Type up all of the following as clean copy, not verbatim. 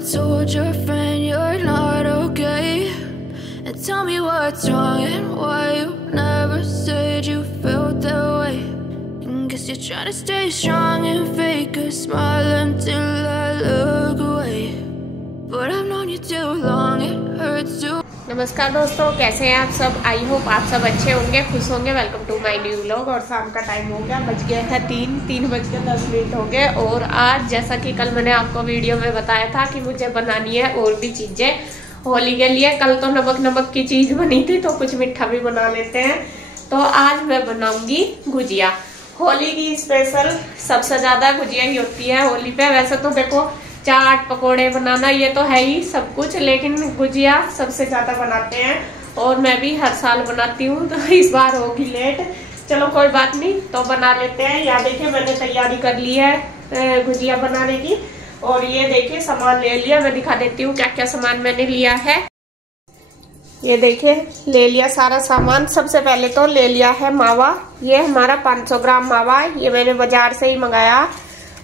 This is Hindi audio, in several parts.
told your friend you're not okay? And tell me what's wrong and why you never said you felt that way. And guess you're trying to stay strong and fake a smile until I look away. But I've known you too long, it hurts to. नमस्कार दोस्तों, कैसे हैं आप सब। आई होप आप सब अच्छे होंगे, खुश होंगे। Welcome to my new vlog. और शाम का टाइम हो गया, बज गए हैं 3:10 हो गए। और आज जैसा कि कल मैंने आपको वीडियो में बताया था कि मुझे बनानी है और भी चीज़ें होली के लिए। कल तो नमक की चीज़ बनी थी, तो कुछ मीठा भी बना लेते हैं। तो आज मैं बनाऊंगी गुजिया। होली की स्पेशल सबसे ज़्यादा गुजिया ही होती है होली पे। वैसे तो देखो चाट पकोड़े बनाना ये तो है ही सब कुछ, लेकिन गुजिया सबसे ज्यादा बनाते हैं और मैं भी हर साल बनाती हूँ। तो इस बार होगी लेट, चलो कोई बात नहीं, तो बना लेते हैं। यहाँ देखिए मैंने तैयारी कर ली है गुजिया बनाने की। और ये देखिए सामान ले लिया, मैं दिखा देती हूँ क्या क्या सामान मैंने लिया है। ये देखिए ले लिया सारा सामान। सबसे पहले तो ले लिया है मावा। ये हमारा 500 ग्राम मावा, ये मैंने बाजार से ही मंगाया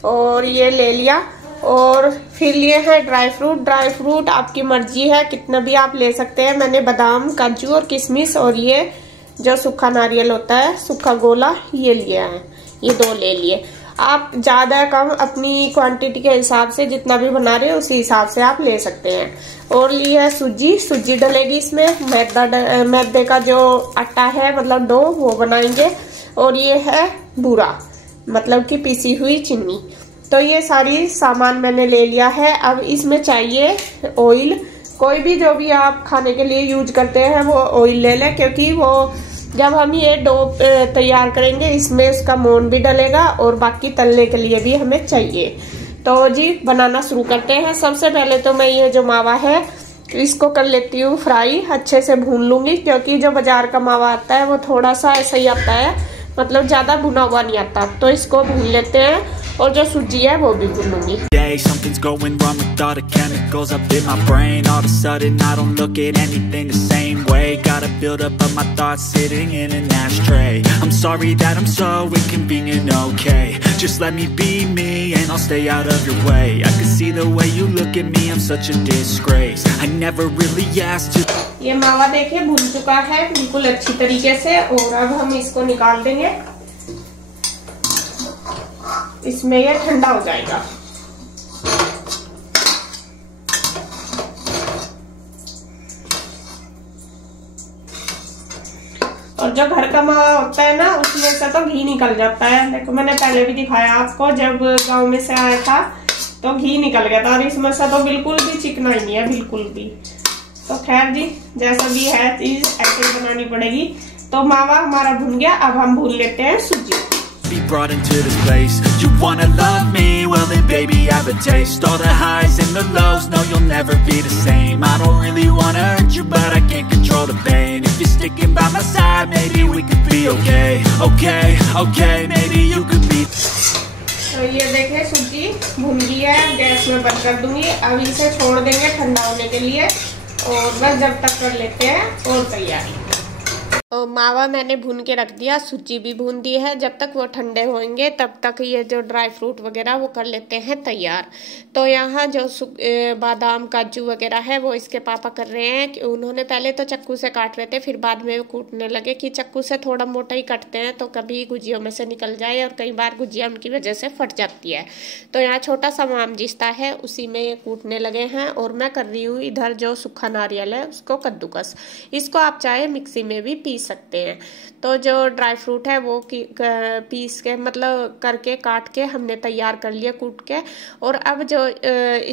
और ये ले लिया। और फिर लिए है ड्राई फ्रूट आपकी मर्जी है, कितना भी आप ले सकते हैं। मैंने बादाम, काजू और किशमिश और ये जो सूखा नारियल होता है, सूखा गोला, ये लिया है। ये 2 ले लिए। आप ज्यादा कम अपनी क्वांटिटी के हिसाब से जितना भी बना रहे हो उसी हिसाब से आप ले सकते हैं। और लिए है सूजी डलेगी इसमें। मैदे का जो आटा है मतलब डो, वो बनाएंगे। और ये है बूरा मतलब कि पिसी हुई चीनी। तो ये सारी सामान मैंने ले लिया है। अब इसमें चाहिए ऑयल। कोई भी जो भी आप खाने के लिए यूज करते हैं वो ऑयल ले लें, क्योंकि वो जब हम ये डो तैयार करेंगे इसमें उसका मोन भी डलेगा और बाकी तलने के लिए भी हमें चाहिए। तो जी बनाना शुरू करते हैं। सबसे पहले तो मैं ये जो मावा है इसको कर लेती हूँ फ्राई, अच्छे से भून लूंगी। क्योंकि जो बाजार का मावा आता है वो थोड़ा सा ऐसा ही आता है, मतलब ज्यादा भुना हुआ नहीं आता। तो इसको भून लेते हैं और जो सूजी है वो भी भून लूंगी। Something's going wrong with all the chemicals up in my brain. All of a sudden I don't look at anything the same way. Gotta build up of my thoughts sitting in an ashtray. I'm sorry that I'm so inconvenient, okay. Just let me be me and I'll stay out of your way. I can see the way you look at me, I'm such a disgrace. I never really asked to. ये मावा देखिए भून चुका है बिल्कुल अच्छी तरीके से। और अब हम इसको निकाल देंगे, इसमें ये ठंडा हो जाएगा। और जो घर का मावा होता है ना उसमें से तो घी निकल जाता है। देखो मैंने पहले भी दिखाया आपको, जब गांव में से आया था तो घी निकल गया था। और इसमें से तो बिल्कुल भी चिकना ही नहीं है, बिल्कुल भी। तो खैर जी जैसा भी है चीज ऐसे बनानी पड़ेगी। तो मावा हमारा भून गया, अब हम भून लेते हैं सूजी। Be brought into this place. You wanna love me? Well then baby I have a taste. All the highs and the lows, no you'll never be the same. I don't really wanna hurt you but I can't control the pain. If you're sticking by my side maybe we could be okay. Okay, maybe you could be. तो ये देखें सूजी भून गई है, गैस में बंद कर दूंगी। अब इसे छोड़ देंगे ठंडा होने के लिए और बस जब तक कर लेते हैं और तैयारी। और मावा मैंने भून के रख दिया, सूजी भी भून दी है। जब तक वो ठंडे होंगे तब तक ये जो ड्राई फ्रूट वगैरह वो कर लेते हैं तैयार। तो यहाँ जो बादाम काजू वगैरह है वो इसके पापा कर रहे हैं कि उन्होंने पहले तो चक्कू से काट रहे थे, फिर बाद में वो कूटने लगे कि चक्कू से थोड़ा मोटा ही कटते हैं तो कभी गुजियों में से निकल जाए और कई बार गुजिया उनकी वजह से फट जाती है। तो यहाँ छोटा सा मामजिस्ता है उसी में ये कूटने लगे हैं। और मैं कर रही हूँ इधर जो सूखा नारियल है उसको कद्दूकस। इसको आप चाहे मिक्सी में भी पीस सकते हैं। तो जो ड्राई फ्रूट है वो पीस के मतलब करके काट के हमने तैयार कर लिया कूट के। और अब जो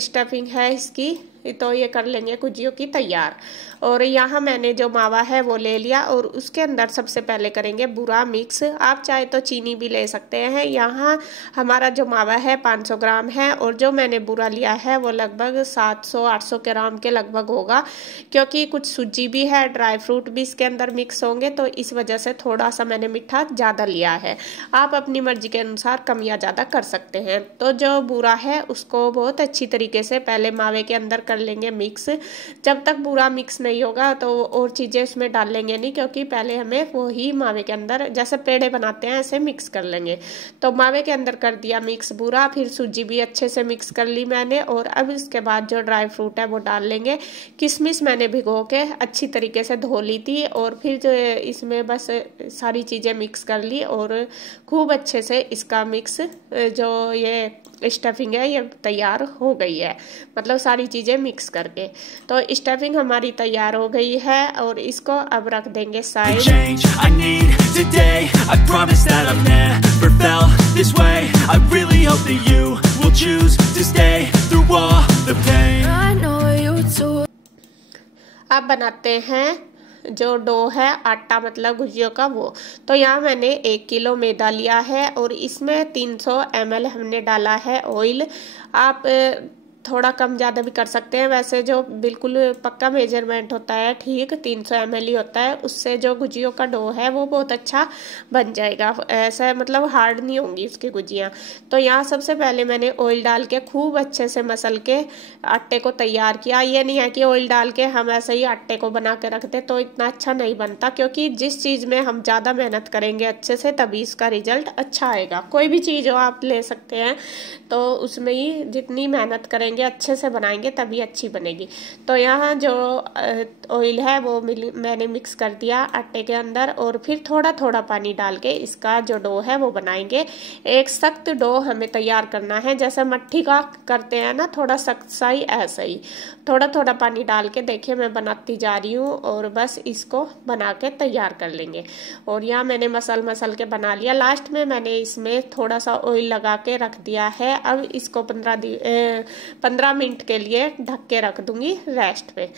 स्टफिंग है इसकी तो ये कर लेंगे गुजियों की तैयार। और यहाँ मैंने जो मावा है वो ले लिया और उसके अंदर सबसे पहले करेंगे बूरा मिक्स। आप चाहे तो चीनी भी ले सकते हैं। यहाँ हमारा जो मावा है 500 ग्राम है और जो मैंने बूरा लिया है वो लगभग 700-800 ग्राम के लगभग होगा, क्योंकि कुछ सूजी भी है, ड्राई फ्रूट भी इसके अंदर मिक्स होंगे, तो इस वजह से थोड़ा सा मैंने मीठा ज़्यादा लिया है। आप अपनी मर्जी के अनुसार कम या ज़्यादा कर सकते हैं। तो जो बूरा है उसको बहुत अच्छी तरीके से पहले मावे के अंदर कर लेंगे मिक्स। जब तक पूरा मिक्स नहीं होगा तो और चीज़ें उसमें डाल लेंगे नहीं, क्योंकि पहले हमें वो ही मावे के अंदर जैसे पेड़े बनाते हैं ऐसे मिक्स कर लेंगे। तो मावे के अंदर कर दिया मिक्स पूरा, फिर सूजी भी अच्छे से मिक्स कर ली मैंने। और अब इसके बाद जो ड्राई फ्रूट है वो डाल लेंगे। किशमिश मैंने भिगो के अच्छी तरीके से धो ली थी और फिर जो इसमें बस सारी चीज़ें मिक्स कर ली और खूब अच्छे से इसका मिक्स जो ये स्टफिंग है ये तैयार हो गई है, मतलब सारी चीज़ें मिक्स करके। तो स्टफिंग हमारी तैयार हो गई है और इसको अब रख देंगे साइड। अब बनाते हैं जो डो है आटा मतलब गुजियों का वो। तो यहाँ मैंने 1 किलो मैदा लिया है और इसमें 300 ml हमने डाला है ऑयल। आप थोड़ा कम ज़्यादा भी कर सकते हैं, वैसे जो बिल्कुल पक्का मेजरमेंट होता है ठीक 300 ml ही होता है, उससे जो गुजियों का डो है वो बहुत अच्छा बन जाएगा, ऐसा मतलब हार्ड नहीं होंगी इसकी गुजियाँ। तो यहाँ सबसे पहले मैंने ऑयल डाल के खूब अच्छे से मसल के आटे को तैयार किया। ये नहीं है कि ऑयल डाल के हम ऐसे ही आटे को बना के रखते तो इतना अच्छा नहीं बनता, क्योंकि जिस चीज़ में हम ज़्यादा मेहनत करेंगे अच्छे से तभी इसका रिजल्ट अच्छा आएगा। कोई भी चीज़ हो आप ले सकते हैं, तो उसमें ही जितनी मेहनत करेंगे अच्छे से बनाएंगे तभी अच्छी बनेगी। तो यहाँ जो ऑयल है वो मैंने मिक्स कर दिया आटे के अंदर और फिर थोड़ा थोड़ा पानी डाल के इसका जो डो है वो बनाएंगे। एक सख्त डो हमें तैयार करना है, जैसे मट्ठी का करते हैं ना, थोड़ा सख्त सा ही ऐसा ही थोड़ा थोड़ा पानी डाल के देखिए मैं बनाती जा रही हूँ और बस इसको बना के तैयार कर लेंगे। और यहाँ मैंने मसल के बना लिया। लास्ट में मैंने इसमें थोड़ा सा ऑयल लगा के रख दिया है। अब इसको 15 मिनट के लिए ढक के रख दूंगी रेस्ट पे।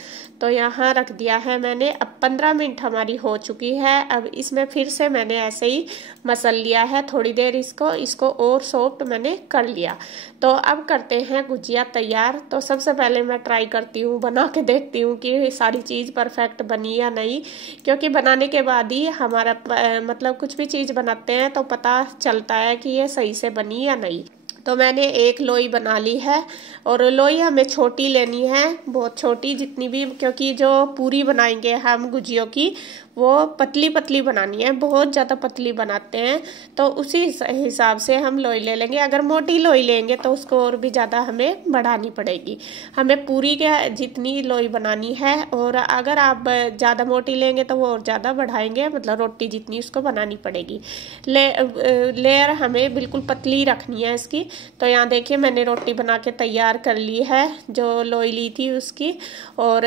तो यहाँ रख दिया है मैंने। अब 15 मिनट हमारी हो चुकी है। अब इसमें फिर से मैंने ऐसे ही मसल लिया है थोड़ी देर, इसको और सॉफ्ट मैंने कर लिया। तो अब करते हैं गुजिया तैयार। तो सबसे पहले मैं ट्राई करती हूँ, बना के देखती हूँ कि सारी चीज़ परफेक्ट बनी या नहीं, क्योंकि बनाने के बाद ही हमारा मतलब कुछ भी चीज़ बनाते हैं तो पता चलता है कि ये सही से बनी या नहीं। तो मैंने एक लोई बना ली है और लोई हमें छोटी लेनी है, बहुत छोटी जितनी भी, क्योंकि जो पूरी बनाएंगे हम गुजियों की वो पतली पतली बनानी है, बहुत ज़्यादा पतली बनाते हैं तो उसी हिसाब से हम लोई ले लेंगे। अगर मोटी लोई लेंगे तो उसको और भी ज़्यादा हमें बढ़ानी पड़ेगी। हमें पूरी के जितनी लोई बनानी है, और अगर आप ज़्यादा मोटी लेंगे तो वो और ज़्यादा बढ़ाएंगे, मतलब रोटी जितनी उसको बनानी पड़ेगी। लेयर हमें बिल्कुल पतली रखनी है इसकी। तो यहाँ देखिए मैंने रोटी बना के तैयार कर ली है जो लोई ली थी उसकी। और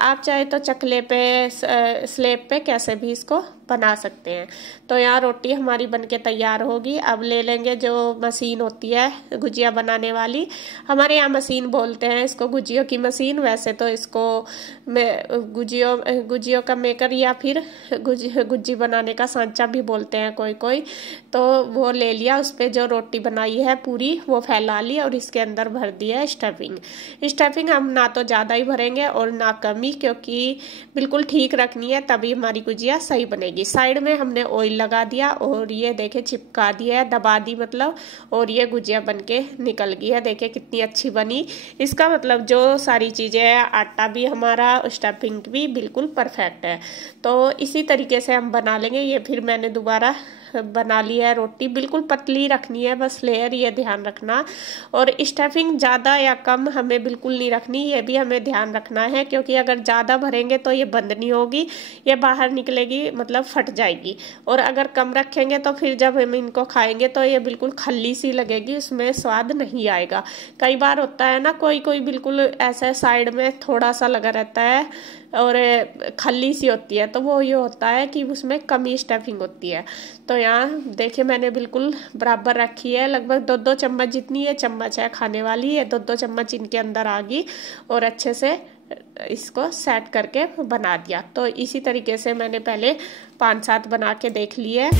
आप चाहे तो चकले पे स्लेब पे कैसे भी इसको बना सकते हैं। तो यहाँ रोटी हमारी बनके तैयार होगी। अब ले लेंगे जो मशीन होती है गुजिया बनाने वाली, हमारे यहाँ मशीन बोलते हैं इसको, गुजियों की मशीन। वैसे तो इसको गुजियों का मेकर या फिर गुज्जी बनाने का सांचा भी बोलते हैं कोई। तो वो ले लिया, उस पर जो रोटी बनाई है पूरी वो फैला ली और इसके अंदर भर दिया स्टफिंग हम ना तो ज़्यादा ही भरेंगे और ना कम ही, क्योंकि बिल्कुल ठीक रखनी है तभी हमारी गुजिया सही बनेगी। साइड में हमने ऑयल लगा दिया और ये देखे चिपका दिया है, दबा दी मतलब, और ये गुजिया बनके निकल गई है। देखिए कितनी अच्छी बनी। इसका मतलब जो सारी चीज़ें हैं, आटा भी हमारा, स्टफिंग भी बिल्कुल परफेक्ट है। तो इसी तरीके से हम बना लेंगे। ये फिर मैंने दोबारा बना ली है रोटी, बिल्कुल पतली रखनी है बस लेयर, ये ध्यान रखना। और स्टफिंग ज़्यादा या कम हमें बिल्कुल नहीं रखनी, ये भी हमें ध्यान रखना है, क्योंकि अगर ज़्यादा भरेंगे तो ये बंद नहीं होगी, ये बाहर निकलेगी, मतलब फट जाएगी। और अगर कम रखेंगे तो फिर जब हम इनको खाएंगे तो ये बिल्कुल खल्ली सी लगेगी, उसमें स्वाद नहीं आएगा। कई बार होता है ना कोई बिल्कुल ऐसा साइड में थोड़ा सा लगा रहता है और खल्ली सी होती है, तो वो ये होता है कि उसमें कमी स्टफिंग होती है। तो यहाँ देखिए मैंने बिल्कुल बराबर रखी है, लगभग 2-2 चम्मच जितनी ये चम्मच है खाने वाली है, 2-2 चम्मच इनके अंदर आ गई और अच्छे से इसको सेट करके बना दिया। तो इसी तरीके से मैंने पहले 5-7 बना के देख लिए।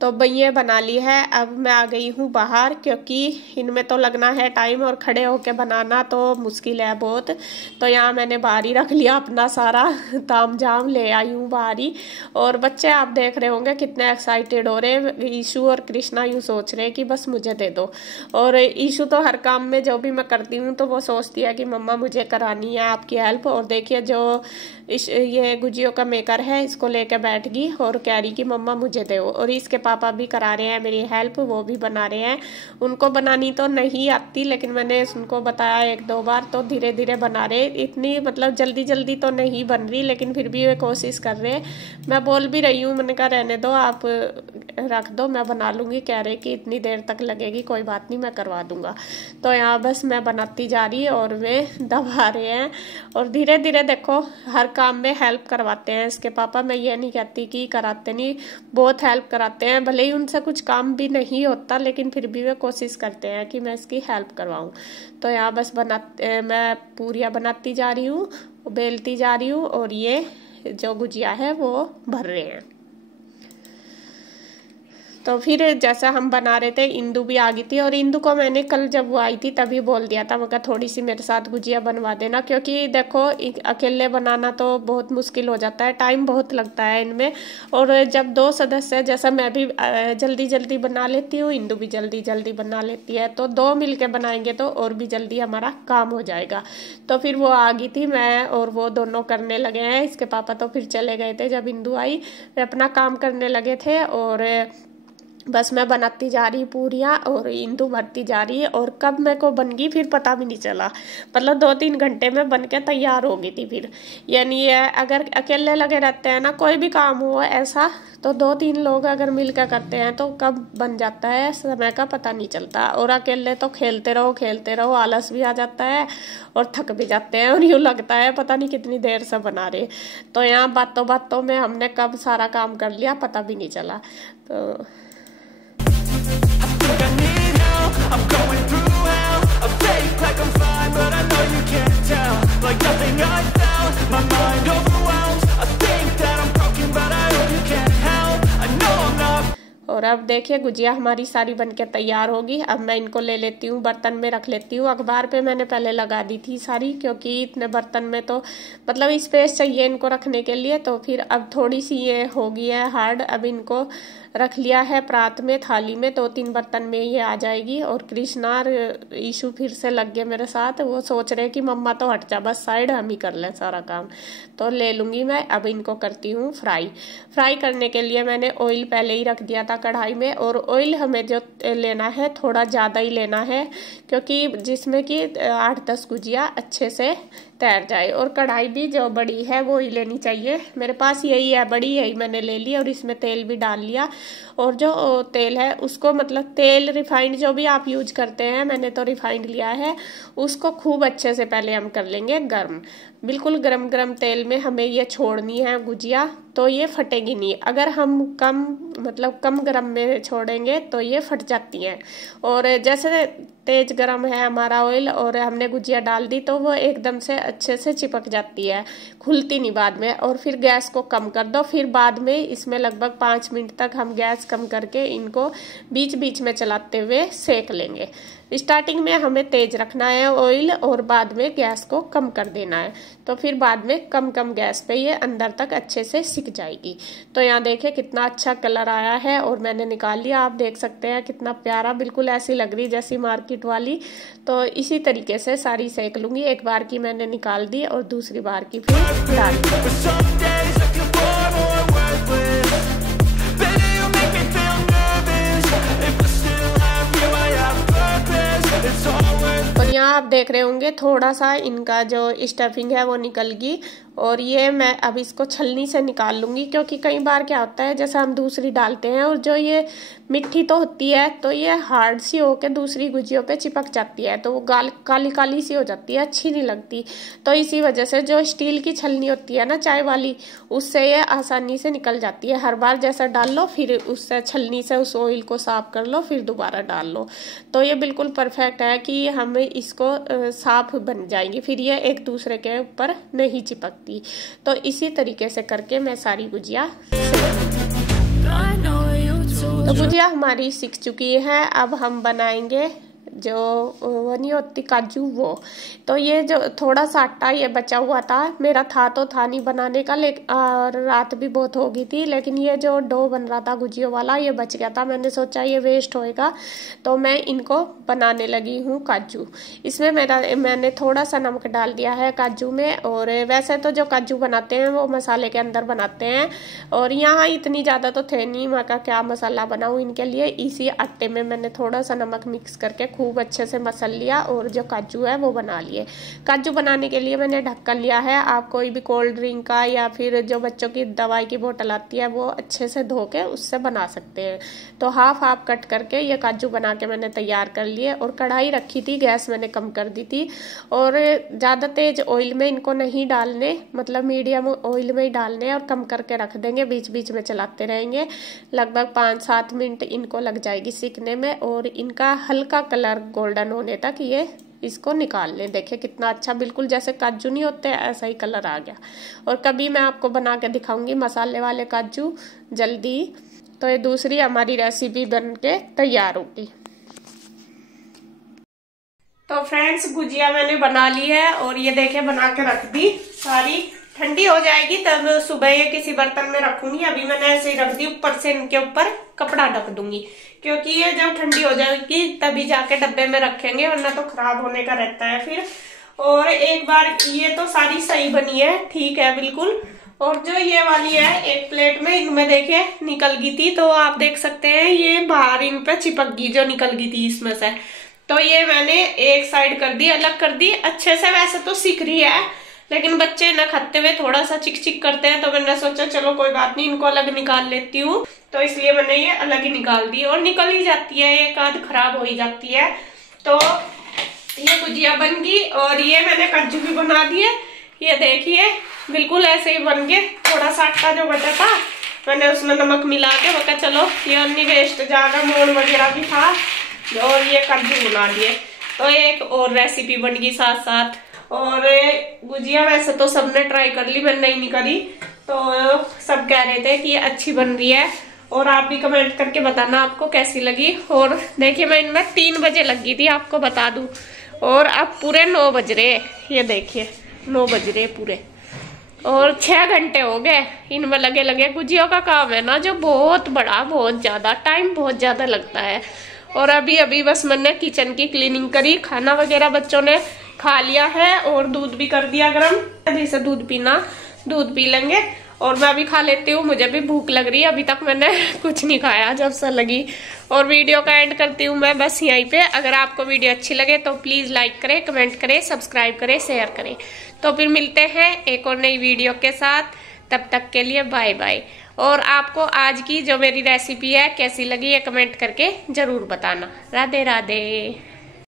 तो अब ये बना ली है। अब मैं आ गई हूँ बाहर, क्योंकि इनमें तो लगना है टाइम और खड़े होके बनाना तो मुश्किल है बहुत। तो यहाँ मैंने बाहर ही रख लिया अपना सारा ताम झाम, ले आई हूँ बाहर ही। और बच्चे आप देख रहे होंगे कितने एक्साइटेड हो रहे हैं। ईशु और कृष्णा यूँ सोच रहे हैं कि बस मुझे दे दो। और ईशु तो हर काम में जो भी मैं करती हूँ तो वो सोचती है कि मम्मा मुझे करानी है आपकी हेल्प। और देखिए जो ये गुजियों का मेकर है इसको लेकर बैठ गई और कह रही कि मम्मा मुझे दो। और इसके पापा भी करा रहे हैं मेरी हेल्प, वो भी बना रहे हैं। उनको बनानी तो नहीं आती, लेकिन मैंने उनको बताया 1-2 बार तो धीरे धीरे बना रहे। इतनी मतलब जल्दी जल्दी तो नहीं बन रही, लेकिन फिर भी वे कोशिश कर रहे। मैं बोल भी रही हूँ, मैंने कहा रहने दो, आप रख दो, मैं बना लूँगी। कह रहे कि इतनी देर तक लगेगी, कोई बात नहीं मैं करवा दूँगा। तो यहाँ बस मैं बनाती जा रही और वे दबा रहे हैं। और धीरे धीरे देखो हर काम में हेल्प करवाते हैं इसके पापा। मैं ये नहीं कहती कि कराते नहीं, बहुत हेल्प कराते हैं। भले ही उनसे कुछ काम भी नहीं होता, लेकिन फिर भी वे कोशिश करते हैं कि मैं इसकी हेल्प करवाऊँ। तो यहाँ बस मैं पूरियाँ बनाती जा रही हूँ, बेलती जा रही हूँ, और ये जो गुजिया है वो भर रहे हैं। तो फिर जैसा हम बना रहे थे, इंदु भी आ गई थी। और इंदु को मैंने कल जब वो आई थी तभी बोल दिया था, मगर थोड़ी सी मेरे साथ गुजिया बनवा देना, क्योंकि देखो अकेले बनाना तो बहुत मुश्किल हो जाता है, टाइम बहुत लगता है इनमें। और जब 2 सदस्य, जैसा मैं भी जल्दी जल्दी बना लेती हूँ, इंदु भी जल्दी जल्दी बना लेती है, तो 2 मिलके बनाएंगे तो और भी जल्दी हमारा काम हो जाएगा। तो फिर वो आ गई थी, मैं और वो दोनों करने लगे हैं। इसके पापा तो फिर चले गए थे जब इंदु आई, वे अपना काम करने लगे थे। और बस मैं बनाती जा रही पूरियाँ और इंदु भरती जा रही है। और कब मेरे को बन गई फिर पता भी नहीं चला, मतलब 2-3 घंटे में बन के तैयार हो गई थी फिर। यानी ये अगर अकेले लगे रहते हैं ना, कोई भी काम हो ऐसा, तो 2-3 लोग अगर मिलकर करते हैं तो कब बन जाता है, समय का पता नहीं चलता। और अकेले तो खेलते रहो, आलस भी आ जाता है और थक भी जाते हैं, और यूँ लगता है पता नहीं कितनी देर से बना रहे। तो यहाँ बातों बातों में हमने कब सारा काम कर लिया पता भी नहीं चला। तो I'm going through hell, I fake like I'm fine, but I know you can't tell, like nothing I found, my mind overwhelms, I think that I'm broken, but I hope you can't help, I know I'm not। और अब देखिए गुजिया हमारी सारी बनके तैयार होगी। अब मैं इनको ले लेती हूँ, बर्तन में रख लेती हूँ। अखबार पे मैंने पहले लगा दी थी सारी, क्योंकि इतने बर्तन में तो मतलब स्पेस चाहिए इनको रखने के लिए। तो फिर अब थोड़ी सी ये हो गई है हार्ड, अब इनको रख लिया है प्रात में, थाली में, 2-3 बर्तन में ये आ जाएगी। और कृष्णा और ईशु फिर से लग गए मेरे साथ, वो सोच रहे कि मम्मा तो हट जा, बस साइड, हम ही कर लें सारा काम। तो ले लूँगी मैं। अब इनको करती हूँ फ्राई करने के लिए मैंने ऑयल पहले ही रख दिया था कढ़ाई में। और ऑयल हमें जो लेना है थोड़ा ज़्यादा ही लेना है, क्योंकि जिसमें कि 8-10 गुजिया अच्छे से तैर जाए। और कढ़ाई भी जो बड़ी है वो ही लेनी चाहिए, मेरे पास यही है बड़ी, यही मैंने ले ली। और इसमें तेल भी डाल लिया। और जो तेल है उसको, मतलब तेल रिफाइंड जो भी आप यूज करते हैं, मैंने तो रिफाइंड लिया है, उसको खूब अच्छे से पहले हम कर लेंगे गर्म। बिल्कुल गरम गरम तेल में हमें ये छोड़नी है गुजिया, तो ये फटेगी नहीं। अगर हम कम गरम में छोड़ेंगे तो ये फट जाती हैं। और जैसे तेज गरम है हमारा ऑयल और हमने गुजिया डाल दी तो वो एकदम से अच्छे से चिपक जाती है, खुलती नहीं बाद में। और फिर गैस को कम कर दो। फिर बाद में इसमें लगभग 5 मिनट तक हम गैस कम करके इनको बीच बीच में चलाते हुए सेक लेंगे। स्टार्टिंग में हमें तेज रखना है ऑयल, और बाद में गैस को कम कर देना है। तो फिर बाद में कम गैस पे ये अंदर तक अच्छे से सिक जाएगी। तो यहाँ देखिए कितना अच्छा कलर आया है और मैंने निकाल लिया। आप देख सकते हैं कितना प्यारा, बिल्कुल ऐसी लग रही जैसी मार्केट वाली। तो इसी तरीके से सारी सेक लूंगी। एक बार की मैंने निकाल दी और दूसरी बार की फिर डाल दी। और यहाँ आप देख रहे होंगे थोड़ा सा इनका जो स्टफिंग है वो निकल गई। और ये मैं अब इसको छलनी से निकाल लूंगी, क्योंकि कई बार क्या होता है जैसे हम दूसरी डालते हैं और जो ये मिट्टी तो होती है तो ये हार्ड सी होके दूसरी गुजियों पे चिपक जाती है, तो वो काली काली सी हो जाती है, अच्छी नहीं लगती। तो इसी वजह से जो स्टील की छलनी होती है ना चाय वाली, उससे ये आसानी से निकल जाती है। हर बार जैसा डाल लो फिर उससे छलनी से उस ऑयल को साफ कर लो, फिर दोबारा डाल लो। तो ये बिल्कुल परफेक्ट है कि हमें इसको साफ बन जाएंगी, फिर ये एक दूसरे के ऊपर नहीं चिपकती। तो इसी तरीके से करके मैं सारी गुजिया तो गुजिया हमारी सीख चुकी है। अब हम बनाएंगे जो वो नहीं होती काजू, वो तो ये जो थोड़ा सा आटा ये बचा हुआ था, मेरा था तो था नहीं बनाने का, लेकिन और रात भी बहुत हो गई थी, लेकिन ये जो डो बन रहा था गुजियों वाला ये बच गया था। मैंने सोचा ये वेस्ट होएगा तो मैं इनको बनाने लगी हूँ काजू। इसमें मैंने थोड़ा सा नमक डाल दिया है काजू में, और वैसे तो जो काजू बनाते हैं वो मसाले के अंदर बनाते हैं, और यहाँ इतनी ज़्यादा तो थे नहीं, मैं का क्या मसाला बनाऊँ इनके लिए। इसी आटे में मैंने थोड़ा सा नमक मिक्स करके खूब अच्छे से मसल लिया और जो काजू है वो बना लिए। काजू बनाने के लिए मैंने ढक्कन लिया है। आप कोई भी कोल्ड ड्रिंक का या फिर जो बच्चों की दवाई की बोतल आती है वो अच्छे से धो के उससे बना सकते हैं। तो हाफ हाफ कट करके ये काजू बना के मैंने तैयार कर लिए, और कढ़ाई रखी थी, गैस मैंने कम कर दी थी, और ज़्यादा तेज ऑयल में इनको नहीं डालने, मतलब मीडियम ऑयल में ही डालने, और कम करके रख देंगे, बीच बीच में चलाते रहेंगे। लगभग 5-7 मिनट इनको लग जाएगी सीखने में, और इनका हल्का कलर गोल्डन होने तक ये इसको निकाल ले। देखिए कितना अच्छा, बिल्कुल जैसे काजू नहीं होते ऐसा ही कलर आ गया। और कभी मैं आपको बना के दिखाऊंगी मसाले वाले काजू जल्दी। तो ये दूसरी हमारी रेसिपी बन के तैयार होगी। तो फ्रेंड्स गुजिया मैंने बना ली है, और ये देखिए बना के रख दी सारी। ठंडी हो जाएगी तब सुबह ये किसी बर्तन में रखूंगी। अभी मैंने ऐसे ही रख दी, ऊपर से इनके ऊपर कपड़ा ढक दूंगी, क्योंकि ये जब ठंडी हो जाएगी तभी जाके डब्बे में रखेंगे, वरना तो खराब होने का रहता है फिर। और एक बार ये तो सारी सही बनी है, ठीक है बिल्कुल। और जो ये वाली है एक प्लेट में, इनमें देखिए निकल गई थी, तो आप देख सकते हैं ये बाहर इन पे चिपक गई जो निकल गई थी इसमें से। तो ये मैंने एक साइड कर दी, अलग कर दी अच्छे से। वैसे तो सीख रही है, लेकिन बच्चे न खाते हुए थोड़ा सा चिक चिक करते हैं, तो मैंने सोचा चलो कोई बात नहीं, इनको अलग निकाल लेती हूँ। तो इसलिए मैंने ये अलग ही निकाल दी, और निकल ही जाती है, एक आध खराब हो ही जाती है। तो ये गुजिया बन गई, और ये मैंने काजू भी बना दिए। ये देखिए बिल्कुल ऐसे ही बन गए। थोड़ा सा आटा जो बचा था मैंने उसमें नमक मिला के बता चलो ये नहीं वेस्ट जाएगा, मोड़ वगैरह भी था, और ये काजू बना दिए। तो एक और रेसिपी बन गई साथ साथ। और गुजिया वैसे तो सबने ट्राई कर ली, मैंने नहीं करी, तो सब कह रहे थे कि अच्छी बन रही है, और आप भी कमेंट करके बताना आपको कैसी लगी। और देखिए मैं इनमें 3 बजे लगी थी, आपको बता दूं, और अब पूरे 9 बज रहे। ये देखिए 9 बज रहे पूरे, और 6 घंटे हो गए इनमें लगे लगे। गुजियों का काम है ना जो बहुत बड़ा, बहुत ज्यादा टाइम बहुत ज्यादा लगता है। और अभी अभी बस मैंने किचन की क्लीनिंग करी, खाना वगैरह बच्चों ने खा लिया है, और दूध भी कर दिया गरम, जैसे दूध पीना दूध पी लेंगे। और मैं भी खा लेती हूँ, मुझे भी भूख लग रही है, अभी तक मैंने कुछ नहीं खाया जब से लगी। और वीडियो का एंड करती हूँ मैं बस यहीं पे। अगर आपको वीडियो अच्छी लगे तो प्लीज़ लाइक करें, कमेंट करें, सब्सक्राइब करें, शेयर करें। तो फिर मिलते हैं एक और नई वीडियो के साथ, तब तक के लिए बाय बाय। और आपको आज की जो मेरी रेसिपी है कैसी लगी ये कमेंट करके जरूर बताना। राधे राधे।